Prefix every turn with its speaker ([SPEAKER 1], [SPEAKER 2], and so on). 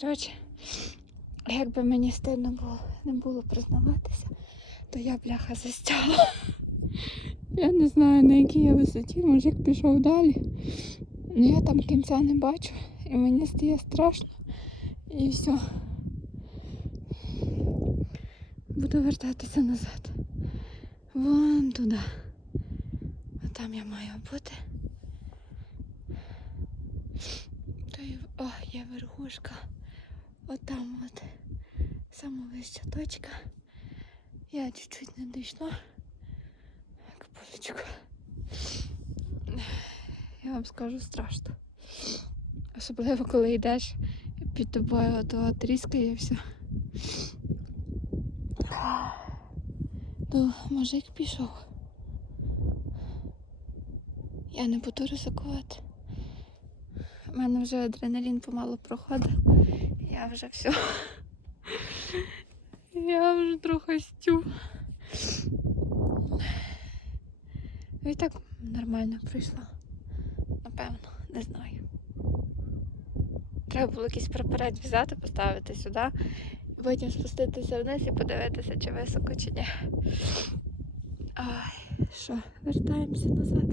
[SPEAKER 1] Коротше, якби мені стидно було, не було признаватися, то я бляха застяла. Я не знаю на якій я висоті, мужик пішов далі. Ну я там кінця не бачу і мені стає страшно. І все. Буду вертатися назад. Вон туди. А там я маю бути. То є, о, є верхушка. Отам от. Сама вища точка. Я чуть-чуть не дійшла. Капулечка. Я вам скажу страшно. Особливо, коли йдеш під тобою, то тріскає все. То мужик пішов. Я не буду ризикувати. У мене вже адреналін помало проходить. Я вже все. Я вже трохи стю. І так нормально прийшла. Напевно, не знаю. Треба було якийсь прапорець взяти, поставити сюди, потім спуститися вниз і подивитися, чи високо, чи ні. Ай, що, вертаємося назад.